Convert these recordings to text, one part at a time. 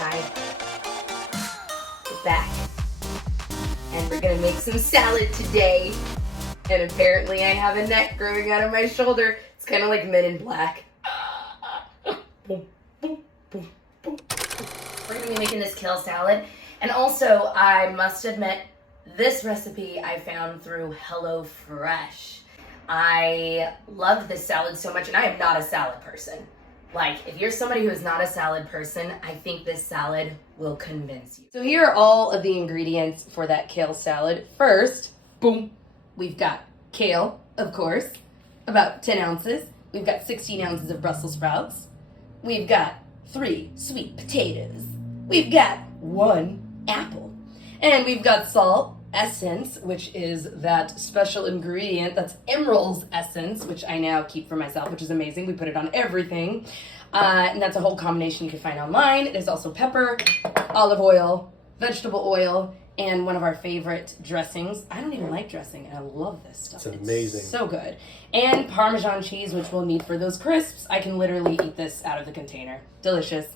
Hi. Get back. And we're gonna make some salad today. And apparently I have a neck growing out of my shoulder. It's kind of like Men in Black. We're gonna be making this kale salad. And also, I must admit, this recipe I found through HelloFresh. I love this salad so much, and I am not a salad person. Like, if you're somebody who is not a salad person, I think this salad will convince you. So here are all of the ingredients for that kale salad. First, boom, we've got kale, of course, about 10 ounces. We've got 16 ounces of Brussels sprouts. We've got 3 sweet potatoes. We've got 1 apple. And we've got salt, essence, which is that special ingredient that's Emerald's essence, which I now keep for myself, which is amazing. We put it on everything. And that's a whole combination you can find online. There's also pepper, olive oil, vegetable oil, and one of our favorite dressings. I don't even like dressing, and I love this stuff. It's amazing. It's so good. And Parmesan cheese, which we'll need for those crisps. I can literally eat this out of the container. Delicious.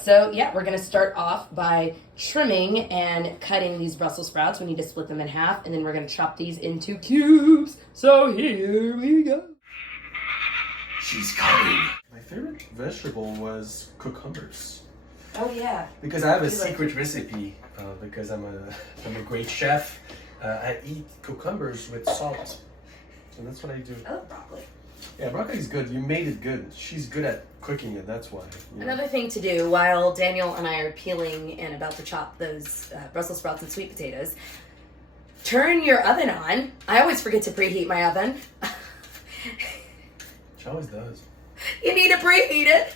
So yeah, we're gonna start off by trimming and cutting these Brussels sprouts. We need to split them in half, and then we're gonna chop these into cubes. So here we go. She's coming. My favorite vegetable was cucumbers. Oh yeah. Because I have a secret recipe. Because I'm a great chef. I eat cucumbers with salt. So that's what I do. I love broccoli. Yeah, broccoli's good. You made it good. She's good at cooking it, that's why. Another thing to do while Daniel and I are peeling and about to chop those Brussels sprouts and sweet potatoes, turn your oven on. I always forget to preheat my oven. She always does. You need to preheat it.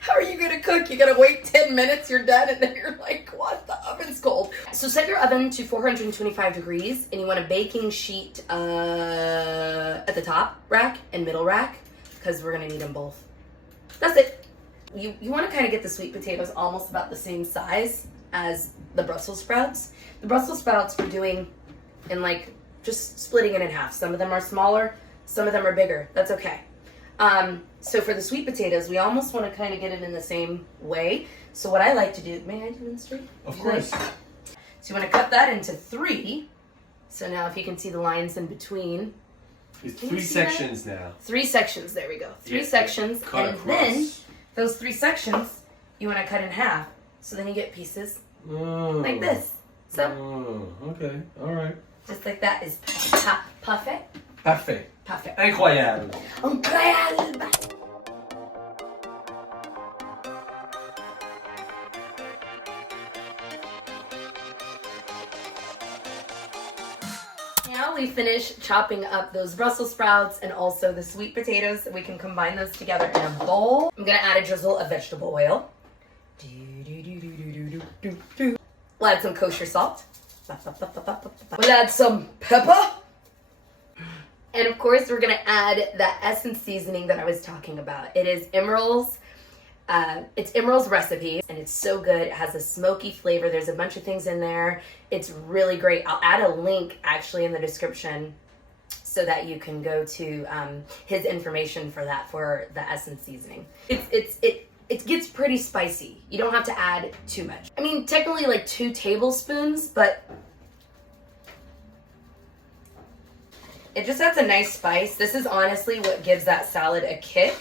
How are you gonna cook? You gotta wait 10 minutes, you're done, and then you're like, what? The oven's cold. So set your oven to 425 degrees, and you want a baking sheet at the top rack and middle rack, because we're gonna need them both. That's it. You wanna kind of get the sweet potatoes almost about the same size as the Brussels sprouts. The Brussels sprouts we're doing in like, just splitting it in half. Some of them are smaller, some of them are bigger. That's okay. So for the sweet potatoes, we almost want to kind of get it in the same way. So what I like to do, may I demonstrate? Of course. So you want to cut that into 3. So now if you can see the lines in between. It's 3 sections now. 3 sections, there we go. 3 sections. Cut and across. Then those 3 sections, you want to cut in half. So then you get pieces like this. So. Okay, all right. Just like that is parfait. Parfait. Parfait. Incroyable. Incroyable. Now we finish chopping up those Brussels sprouts and also the sweet potatoes. We can combine those together in a bowl. I'm gonna add a drizzle of vegetable oil. We'll add some kosher salt. We'll add some pepper. And of course, we're gonna add that essence seasoning that I was talking about. It is Emerald's. It's Emerald's recipe, and it's so good. It has a smoky flavor. There's a bunch of things in there. It's really great. I'll add a link actually in the description so that you can go to his information for that, for the essence seasoning. It gets pretty spicy. You don't have to add too much. I mean, technically like 2 tablespoons, but it just adds a nice spice. This is honestly what gives that salad a kick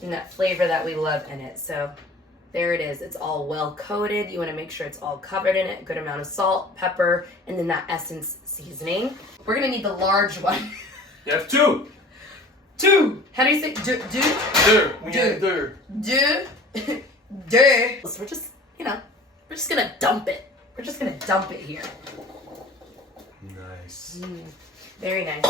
and that flavor that we love in it. So there it is. It's all well coated. You want to make sure it's all covered in it. A good amount of salt, pepper, and then that essence seasoning. We're going to need the large one. You have 2. 2. How do you say? Deux. Deux. We got deux. Deux. Deux. So we're just, we're just going to dump it. We're just going to dump it here. Nice. Very nice.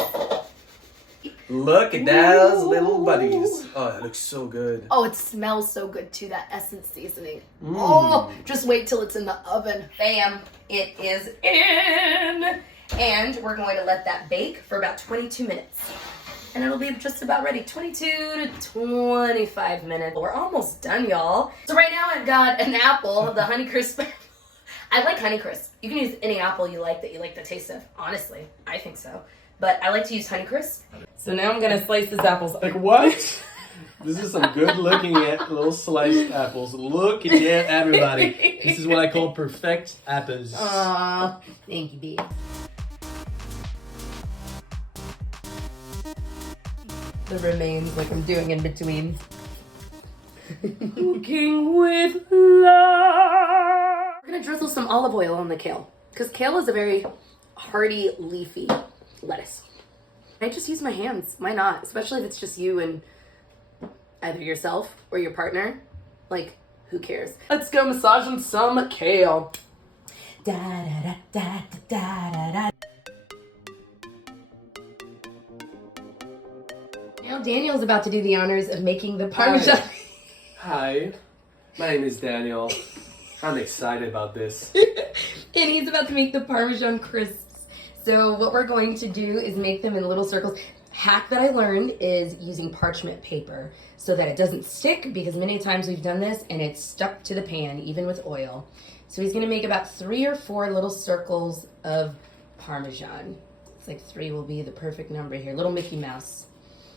Look at those little buddies. Oh, that looks so good. Oh, it smells so good too, that essence seasoning. Oh, just wait till it's in the oven. Bam, it is in. And we're going to let that bake for about 22 minutes. And it'll be just about ready. 22 to 25 minutes. We're almost done, y'all. So right now I've got an apple, the Honeycrisp. I like Honeycrisp. You can use any apple you like that you like the taste of. Honestly, I think so. But I like to use Honeycrisp. So now I'm gonna slice this apple. Like what? This is some good looking at little sliced apples. Look at that, everybody. This is what I call perfect apples. Aw, thank you, babe. The remains, like I'm doing in between. Cooking with love. We're gonna drizzle some olive oil on the kale, because kale is a very hearty, leafy lettuce. I just use my hands. Why not? Especially if it's just you and either yourself or your partner. Like, who cares? Let's go massaging some kale. Da da da da da da da. Now Daniel's about to do the honors of making the Parmesan. Hi, my name is Daniel. I'm excited about this. And he's about to make the Parmesan crisps. So what we're going to do is make them in little circles. Hack that I learned is using parchment paper so that it doesn't stick, because many times we've done this and it's stuck to the pan, even with oil. So he's gonna make about 3 or 4 little circles of Parmesan. It's like 3 will be the perfect number here, little Mickey Mouse.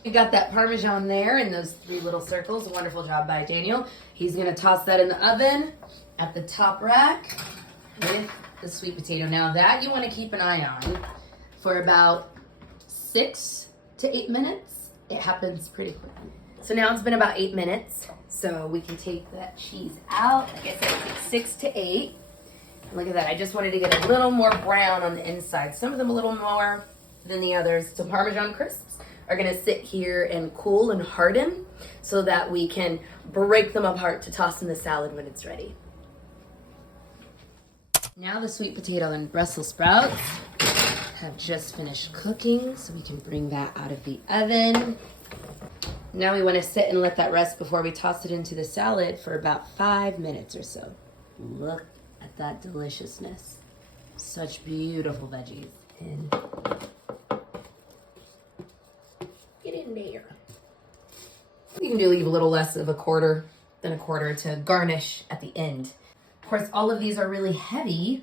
We got that Parmesan there in those 3 little circles. Wonderful job by Daniel. He's gonna toss that in the oven at the top rack with the sweet potato. Now that you want to keep an eye on for about 6 to 8 minutes. It happens pretty quickly. So now it's been about 8 minutes, so we can take that cheese out. Like I said, it's 6 to 8. And look at that. I just wanted to get a little more brown on the inside. Some of them a little more than the others. So Parmesan crisps are going to sit here and cool and harden so that we can break them apart to toss in the salad when it's ready. Now the sweet potato and Brussels sprouts have just finished cooking, so we can bring that out of the oven. Now we want to sit and let that rest before we toss it into the salad for about 5 minutes or so. Look at that deliciousness. Such beautiful veggies. And get in there. You can leave a little less of a quarter than a quarter to garnish at the end. Of course, all of these are really heavy,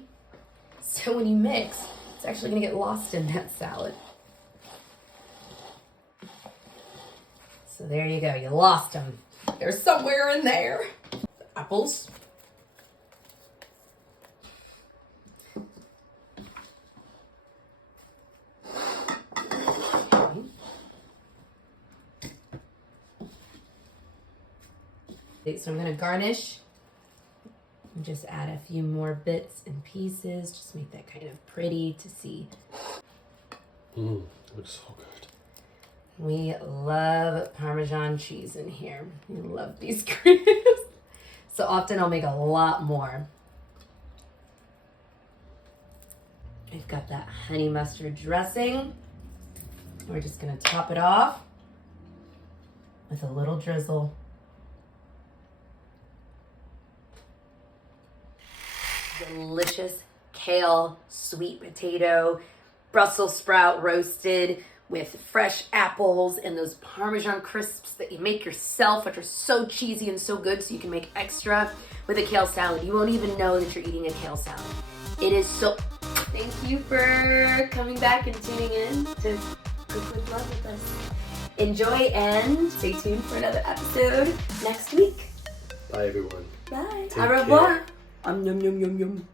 so when you mix, it's actually gonna get lost in that salad. So there you go, you lost them. They're somewhere in there. Apples. Okay. So I'm gonna garnish. And just add a few more bits and pieces. Just make that kind of pretty to see. Looks so good. We love Parmesan cheese in here. We love these crisps. So often I'll make a lot more. We've got that honey mustard dressing. We're just gonna top it off with a little drizzle. Delicious kale, sweet potato, Brussels sprout roasted with fresh apples and those Parmesan crisps that you make yourself, which are so cheesy and so good, so you can make extra with a kale salad. You won't even know that you're eating a kale salad. It is so... Thank you for coming back and tuning in to Cook with Love with us. Enjoy and stay tuned for another episode next week. Bye, everyone. Bye. Take Au revoir. care. Yum, yum, yum, yum.